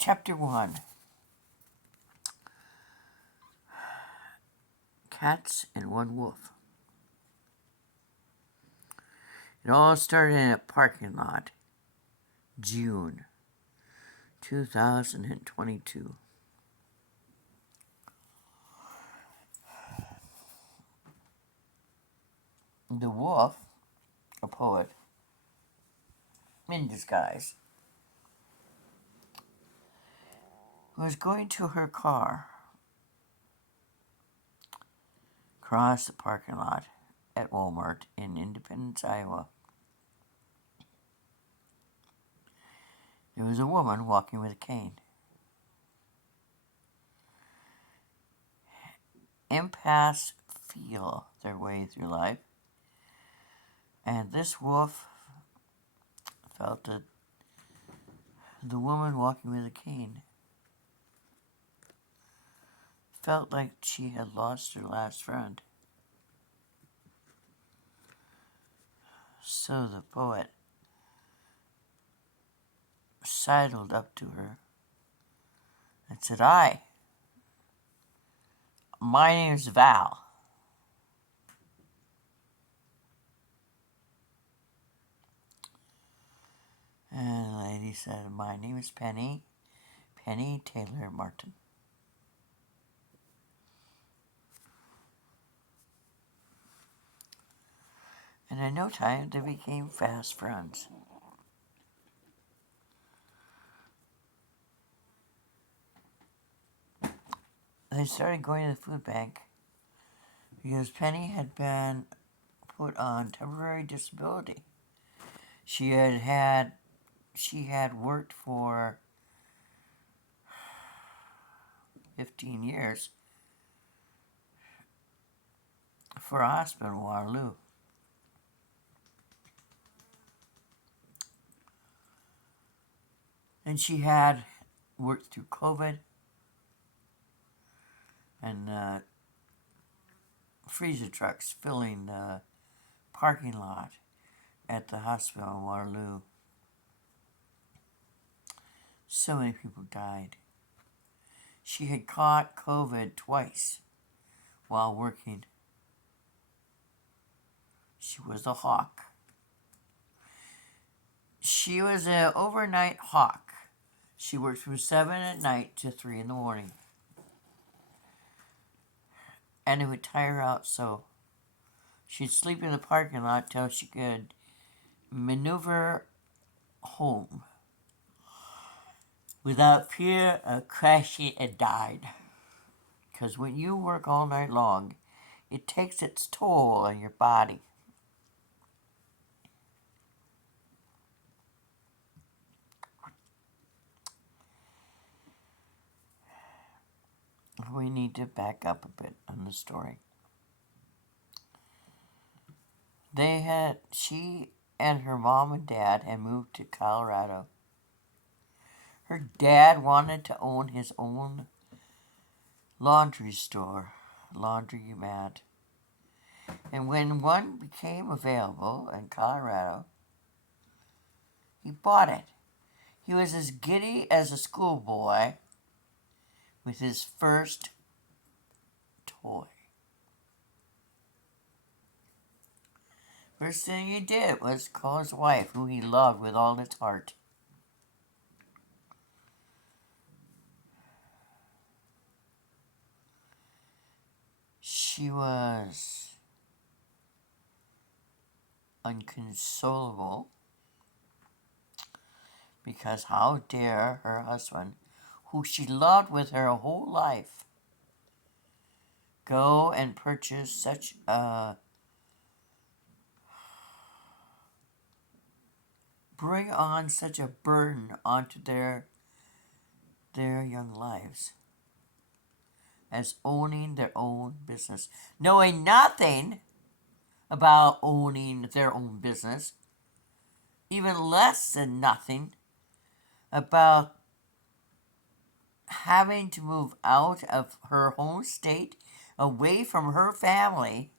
Chapter 1. Cats and One Wolf. It all started in a parking lot, June 2022. The wolf, a poet in disguise, was going to her car across the parking lot at Walmart in Independence, Iowa. There was a woman walking with a cane. Empaths feel their way through life, and this wolf felt that the woman walking with a cane felt like she had lost her last friend. So the poet sidled up to her and said, "Hi, my name's Val." And the lady said, "My name is Penny Taylor Martin." And in no time, they became fast friends. They started going to the food bank because Penny had been put on temporary disability. She had worked for 15 years for a hospital in Waterloo. And she had worked through COVID and freezer trucks filling the parking lot at the hospital in Waterloo. So many people died. She had caught COVID twice while working. She was a hawk. She was an overnight hawk. She worked from 7 at night to 3 in the morning. And it would tire her out, so she'd sleep in the parking lot till she could maneuver home without fear of crashing and dying. Because when you work all night long, it takes its toll on your body. We need to back up a bit on the story. She and her mom and dad had moved to Colorado. Her dad wanted to own his own laundry store, laundromat. And when one became available in Colorado, he bought it. He was as giddy as a schoolboy with his first toy. First thing he did was call his wife, who he loved with all his heart. She was inconsolable because how dare her husband, who she loved with her whole life, go and purchase such a bring on such a burden onto their young lives as owning their own business, knowing nothing about owning their own business, even less than nothing about having to move out of her home state, away from her family.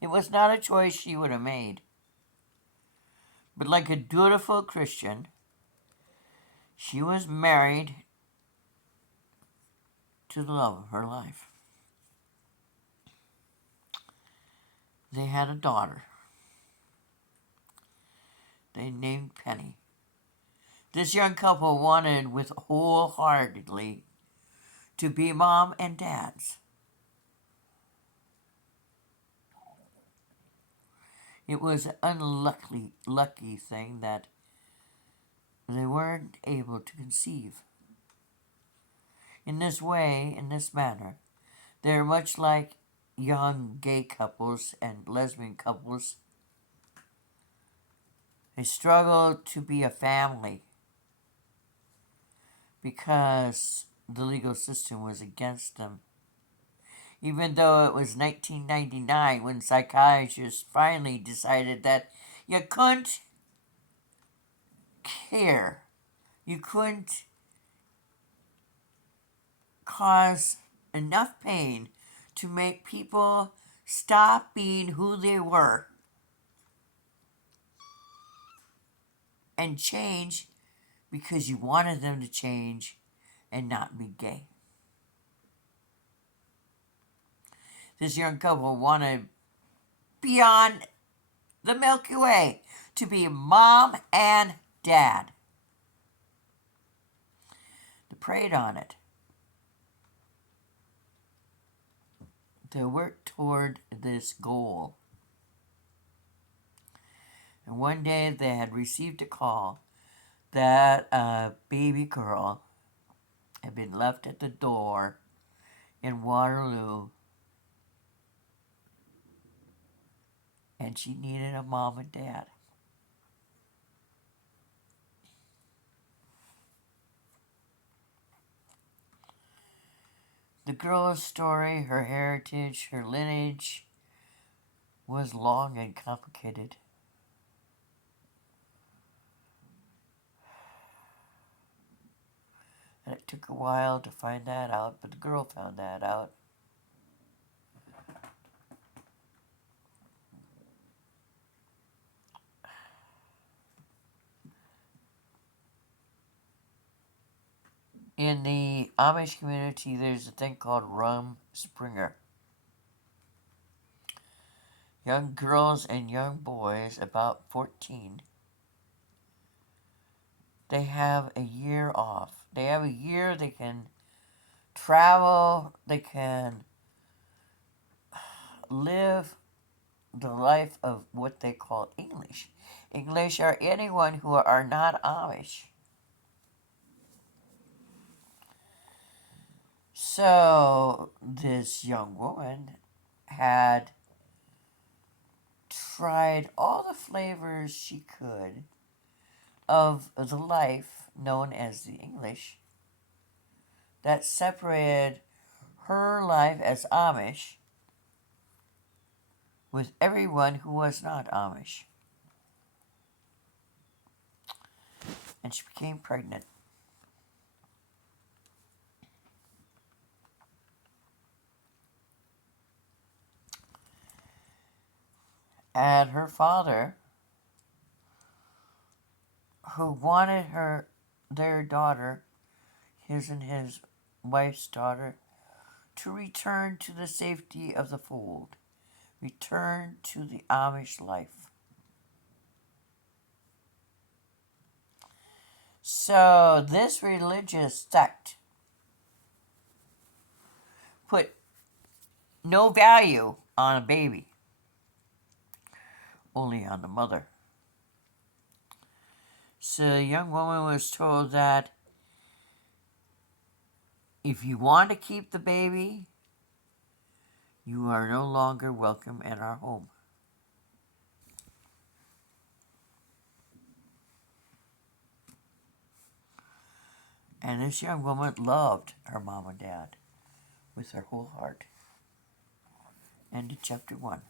It was not a choice she would have made. But like a dutiful Christian, she was married to the love of her life. They had a daughter. They named Penny. This young couple wanted with wholeheartedly to be mom and dads. It was an unlucky thing that they weren't able to conceive. In this way, in this manner, they're much like young gay couples and lesbian couples. They struggled to be a family because the legal system was against them. Even though it was 1999 when psychiatrists finally decided that you couldn't care, you couldn't cause enough pain to make people stop being who they were and change because you wanted them to change and not be gay. This young couple wanted beyond the Milky Way to be mom and dad. They prayed on it. They worked toward this goal. And one day they had received a call that a baby girl had been left at the door in Waterloo, and she needed a mom and dad. The girl's story, her heritage, her lineage was long and complicated. And it took a while to find that out, but the girl found that out. In the Amish community, there's a thing called Rum Springer. Young girls and young boys, about 14, they have a year off. They have a year they can travel, they can live the life of what they call English. English are anyone who are not Amish. So this young woman had tried all the flavors she could of the life known as the English that separated her life as Amish with everyone who was not Amish. And she became pregnant. And her father, who wanted their daughter, his and his wife's daughter, to return to the safety of the fold, return to the Amish life. So this religious sect put no value on a baby, only on the mother. So the young woman was told that if you want to keep the baby, you are no longer welcome in our home. And this young woman loved her mom and dad with her whole heart. End of chapter 1.